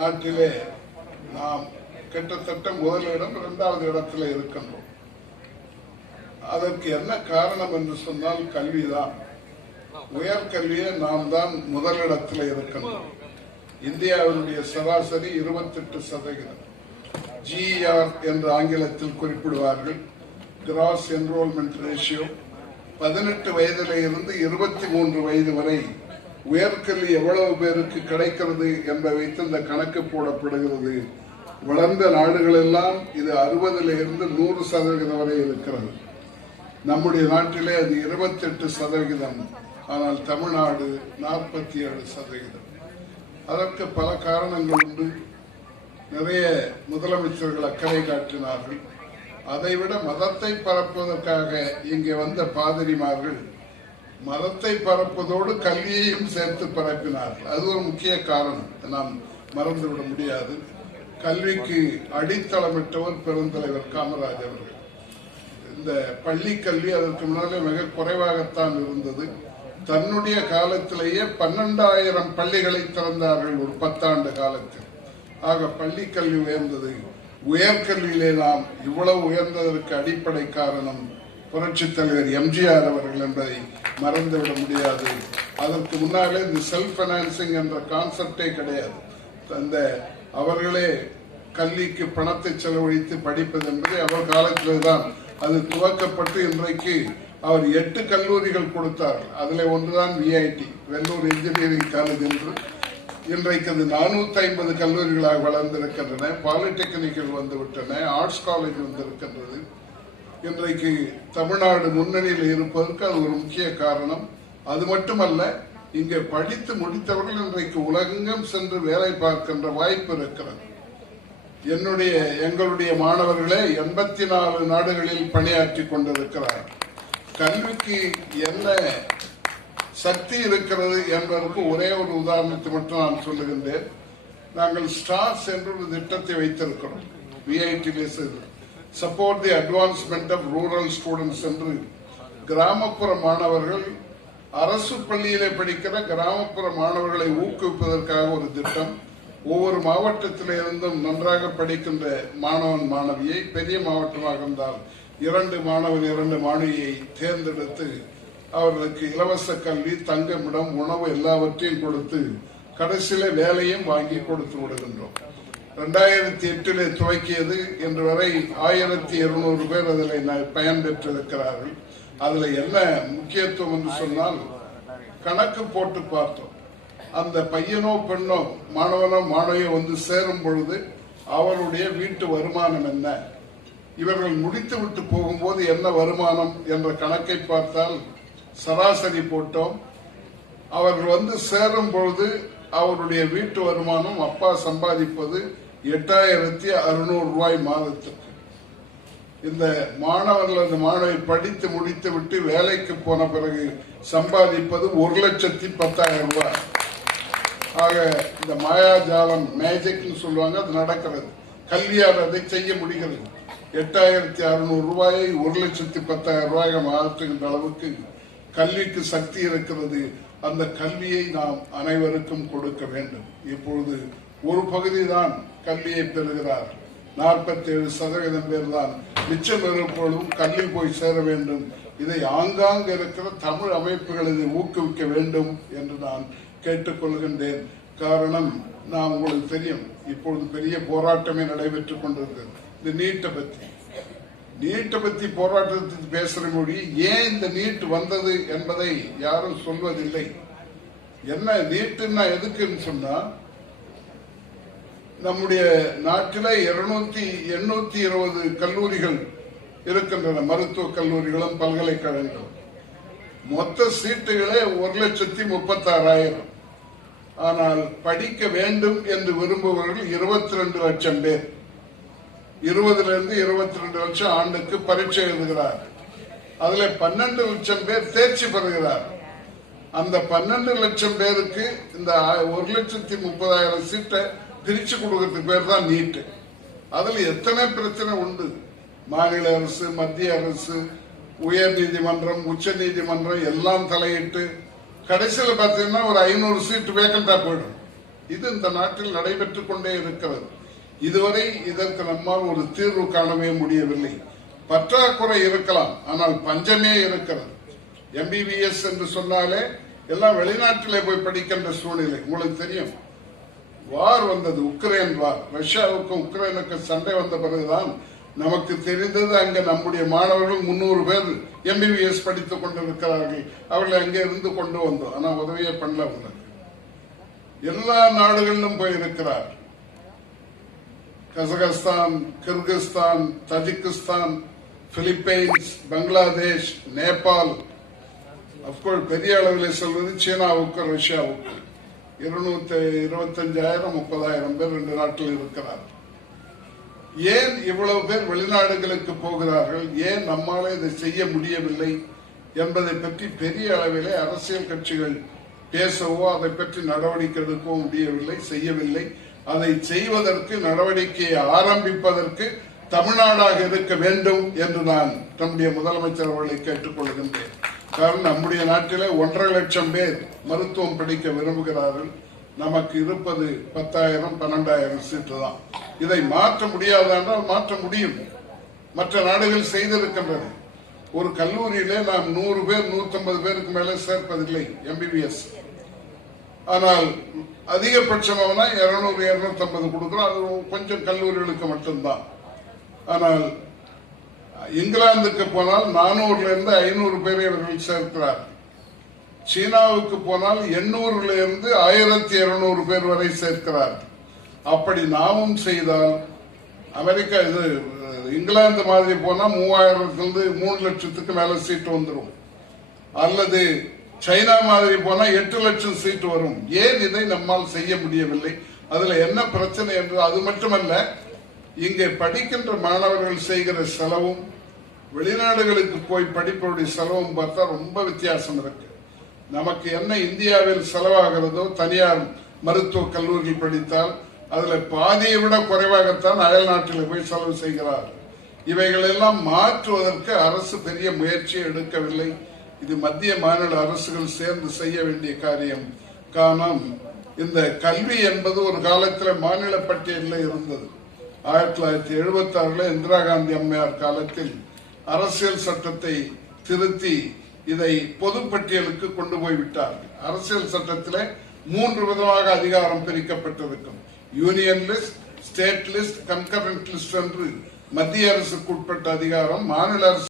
நாட்டிலே நாம் கிட்டத்தட்ட முதலிடம் 2வது இடத்துல இருக்கின்றோம். அதற்கு என்ன காரணம் என்று சொன்னால் கல்விதான். உயர்கல்வியை நாம் தான் முதலிடத்தில் இருக்கின்றோம். இந்தியாவினுடைய சராசரி 28%. GER என்று ஆங்கிலத்தில் குறிப்பிடுவார்கள். Cross enrolment ratio. 18 வயதில இருந்து 23 வயது வரை உயர்கல்வி எவ்வளவு பேருக்கு கிடைக்கிறது என்பதை வைத்து இந்த கணக்கு போடப்படுகிறது. வளர்ந்த நாடுகள் எல்லாம் இது 60 இருந்து 100% வரை இருக்கிறது. நம்முடைய நாட்டிலே அது 28%. ஆனால் தமிழ்நாடு 47%. அதற்கு பல காரணங்கள் உண்டு. நிறைய முதலமைச்சர்கள் அக்கறை காட்டினார்கள். அதைவிட மதத்தை பரப்புவதற்காக இங்கே வந்த பாதிரிமார்கள் மதத்தை பரப்புவதோடு கல்வியையும் சேர்த்து பரப்பினார்கள். அது ஒரு முக்கிய காரணம், நாம் மறந்துவிட முடியாது. கல்விக்கு அடித்தளமிட்டவர் பெருந்தலைவர் காமராஜ் அவர்கள். இந்த பள்ளி கல்வி அதற்கு முன்னாலே மிக குறைவாகத்தான் இருந்தது. தன்னுடைய காலத்திலேயே 12,000 பள்ளிகளை திறந்தார்கள் ஒரு 10 ஆண்டு காலத்தில். ஆக பள்ளி கல்வி உயர்ந்தது. உயர்கல்வியிலே நாம் இவ்வளவு உயர்ந்ததற்கு அடிப்படை காரணம் புரட்சித் தலைவர் எம்ஜிஆர் அவர்கள் என்பதை மறந்துவிட முடியாது. அதற்கு முன்னாலே இந்த செல்ஃப் பைனான்சிங் என்ற கான்செப்டே கிடையாது. அந்த அவர்களே கல்விக்கு பணத்தை செலவழித்து படிப்பது என்பது அவர் காலத்தில்தான் அது துவக்கப்பட்டு இன்றைக்கு அவர் 8 கல்லூரிகள் கொடுத்தார்கள். அதில் ஒன்றுதான் VIT, வெள்ளூர் இன்ஜினியரிங் காலேஜ் என்று. இன்றைக்கு அது 450 கல்லூரிகளாக வளர்ந்திருக்கின்றன. பாலிடெக்னிக்கல் வந்துவிட்டன, ஆர்ட்ஸ் காலேஜ் வந்திருக்கின்றது. இன்றைக்கு தமிழ்நாடு முன்னணியில் இருப்பதற்கு அது ஒரு முக்கிய காரணம். அது மட்டுமல்ல, இங்கே படித்து முடித்தவர்கள் இன்றைக்கு உலகெங்கும் சென்று வேலை பார்க்கின்ற வாய்ப்பு இருக்கிறது. எங்களுடைய மாணவர்களே 84 நாடுகளில் பணியாற்றி கொண்டிருக்கிறார். கல்விக்கு என்ன சக்தி இருக்கிறது என்பதற்கு ஒரே ஒரு உதாரணத்தை மட்டும் நான் சொல்லுகின்றேன். நாங்கள் ஸ்டார்ஸ் என்ற ஒரு திட்டத்தை வைத்திருக்கிறோம். VIT support the advancement of rural students என்று கிராமப்புற மாணவர்கள், அரசு பள்ளியிலே படிக்கிற கிராமப்புற மாணவர்களை ஊக்குவிப்பதற்காக ஒரு திட்டம். ஒவ்வொரு மாவட்டத்திலே இருந்தும் நன்றாக படிக்கின்ற மாணவன் மாணவியை, பெரிய மாவட்டமாக இருந்தால் 2 மாணவன் 2 மாணவியை தேர்ந்தெடுத்து அவர்களுக்கு இலவச கல்வி, தங்குமிடம், உணவு எல்லாவற்றையும் கொடுத்து கடைசியில வேலையும் வாங்கி கொடுத்து விடுகின்றோம். 2008 துவக்கியது. இன்று வரை 1200 பேர் அதில் பயன்பெற்றிருக்கிறார்கள். அதுல என்ன முக்கியத்துவம் என்று சொன்னால், கணக்கு போட்டு பார்த்தோம். அந்த பையனோ பெண்ணோ மாணவனோ மாணவியோ வந்து சேரும் பொழுது அவருடைய வீட்டு வருமானம் என்ன, இவர்கள் முடித்து விட்டு போகும்போது என்ன வருமானம் என்ற கணக்கை பார்த்தால் சராசரி போட்டோம். அவர்கள் வந்து சேரும் பொழுது அவருடைய வீட்டு வருமானம் அப்பா சம்பாதிப்பது 8,600 ரூபாய் மாதத்துக்கு. இந்த மாணவர்கள் அந்த மாணவி படித்து முடித்து விட்டு வேலைக்கு போன பிறகு சம்பாதிப்பது 1,10,000 ரூபாய். ஆக இந்த மாயாஜாலம், மேஜிக்னு சொல்லுவாங்க, அது நடக்கிறது. கல்வியால் அதை செய்ய முடிகிறது. 8,600 ரூபாயை 1,10,000 ரூபாய் மாற்றுகின்ற அளவுக்கு கல்விக்கு சக்தி இருக்கிறது. அந்த கல்வியை நாம் அனைவருக்கும் கொடுக்க வேண்டும். இப்பொழுது ஒரு பகுதி தான் கல்வியை பெறுகிறார். 47% பேர் தான். மிச்சம் இருப்பொழுதும் கல்வி போய் சேர வேண்டும். இதை ஆங்காங்கு இருக்கிற தமிழ் அமைப்புகள் இதை ஊக்குவிக்க வேண்டும் என்று நான் கேட்டுக்கொள்கின்றேன். காரணம், நான் உங்களுக்கு தெரியும், இப்பொழுது பெரிய போராட்டமே நடைபெற்றுக் கொண்டிருக்கிறது. இந்த நீட்டை பத்தி போராட்டத்தை பேசுற மொழி. ஏன் இந்த நீட் வந்தது என்பதை யாரும் சொல்வதில்லை. என்ன நீட்டுன்னா எதுக்குன்னு சொன்னா, நம்முடைய நாட்டில் 820 கல்லூரிகள் இருக்கின்றன, மருத்துவக் கல்லூரிகளும் பல்கலைக்கழகங்களும். மொத்த சீட்டுகளே 1,36,000. ஆனால் படிக்க வேண்டும் என்று விரும்புபவர்கள் 22 லட்சம் பேர். 20 இருந்து 22 லட்சம் ஆண்டுக்கு பரீட்சை எழுதுகிறார். அதுல 12 லட்சம் பேர் தேர்ச்சி பெறுகிறார். அந்த 12 லட்சம் பேருக்கு இந்த 1,30,000 சீட்டை பிரிச்சு கொடுக்கறதுக்கு பேர் தான் நீட்டு. அதுல எத்தனை பிரச்சனை உண்டு. மாநில அரசு, மத்திய அரசு, உயர் நீதிமன்றம், உச்ச நீதிமன்றம் எல்லாம் தலையிட்டு கடைசியில் பார்த்தீங்கன்னா ஒரு 500 சீட்டு வேக்கண்டா போயிடும். இது இந்த நாட்டில் நடைபெற்றுக் கொண்டே இருக்கிறது. இதுவரை இதற்கு நம்மால் ஒரு தீர்வு காணவே முடியவில்லை. பற்றாக்குறை இருக்கலாம், ஆனால் பஞ்சமே இருக்கிறது. MBBS என்று சொன்னாலே எல்லாம் வெளிநாட்டிலே போய் படிக்கின்ற சூழ்நிலை. உங்களுக்கு தெரியும், வார் வந்தது, உக்ரைன் வார், ரஷ்யாவுக்கும் உக்ரைனுக்கும் சண்டை வந்த பிறகுதான் நமக்கு தெரிந்தது அங்க நம்முடைய மாணவர்கள் 300 பேர் MBBS படித்துக் கொண்டிருக்கிறார்கள். அவர்களை அங்கே இருந்து கொண்டு வந்தோம். ஆனா உதவியே பண்ணல. அவங்களுக்கு எல்லா நாடுகளிலும் போயிருக்கிறார். Kazakhstan, Kyrgyzstan, Tajikistan, Philippines, Bangladesh, Nepal, of course பெரிய அளவில் சொல்வது சீனாவுக்கு, ரஷ்யாவுக்கு 225,000 30,000 பேர் 2 நாட்டில் இருக்கிறார். ஏன் இவ்வளவு பேர் வெளிநாடுகளுக்கு போகிறார்கள், ஏன் நம்மால இதை செய்ய முடியவில்லை என்பதை பற்றி பெரிய அளவிலே அரசியல் கட்சிகள் பேசவோ அதை பற்றி நடவடிக்கை எடுக்கவோ முடியவில்லை, செய்யவில்லை. அதை செய்வதற்கு, நடவடிக்கையை ஆரம்பிப்பதற்கு தமிழ்நாடாக இருக்க வேண்டும் என்று நான் நம்முடைய முதலமைச்சர் அவர்களை கேட்டுக்கொள்கின்றேன். காரணம், நம்முடைய நாட்டிலே 1.5 லட்சம் பேர் மருத்துவம் படிக்க விரும்புகிறார்கள். நமக்கு இருப்பது 10,000 12,000 சீட்டு தான். இதை மாற்ற முடியாதென்றால் மாற்ற முடியும். மற்ற நாடுகள் செய்திருக்கின்றன. ஒரு கல்லூரியிலே நாம் 100 பேர் 150 பேருக்கு மேலே சேர்ப்பதில்லை MBBS. ஆனால் அதிகபட்சமானா 200 250 கொடுக்கிறோம். அது கொஞ்சம் கல்லூரிகளுக்கு மட்டும்தான். ஆனால் இங்கிலாந்துக்கு போனால் 400 இருந்து 500 பேரை அவர்கள் சேர்க்கிறார். சீனாவுக்கு போனால் 800 இருந்து 1200 பேர் வரை சேர்க்கிறார். அப்படி நாமும் செய்தால், அமெரிக்கா இது இங்கிலாந்து மாதிரி போனா 3000 3 லட்சத்துக்கு மேல சீட்டு வந்துடும். அல்லது சைனா மாதிரி போனா 8 லட்சம் சீட்டு வரும். ஏன் இதை நம்மால் செய்ய முடியவில்லை? அதுல என்ன பிரச்சனை என்று, அது மட்டுமல்ல, இங்கே படிக்கின்ற மாணவர்கள் செய்கிற செலவும் வெளிநாடுகளுக்கு போய் படிப்பவருடைய செலவும் பார்த்தா ரொம்ப வித்தியாசம் இருக்கு. நமக்கு என்ன இந்தியாவில் செலவாகிறதோ தனியார் மருத்துவ கல்லூரியில் படித்தால் அதுல பாதியை விட குறைவாகத்தான் அயல் நாட்டில் போய் செலவு செய்கிறார். இவைகளெல்லாம் மாற்றுவதற்கு அரசு பெரிய முயற்சியை எடுக்கவில்லை. இது மத்திய மாநில அரசுகள் சேர்ந்து செய்ய வேண்டிய காரியம். காரணம், இந்த கல்வி என்பது ஒரு காலத்தில் மாநில பட்டியலில் இருந்தது. 1976 இந்திரா காந்தி அம்மையார் காலத்தில் அரசியல் சட்டத்தை திருத்தி இதை பொதுப்பட்டியலுக்கு கொண்டு போய்விட்டார்கள். அரசியல் சட்டத்தில் 3 விதமாக அதிகாரம் பிரிக்கப்பட்டிருக்கும். Union list, state list, concurrent list என்று மத்திய அரசுக்கு உட்பட்ட அதிகாரம், மாநில அரசு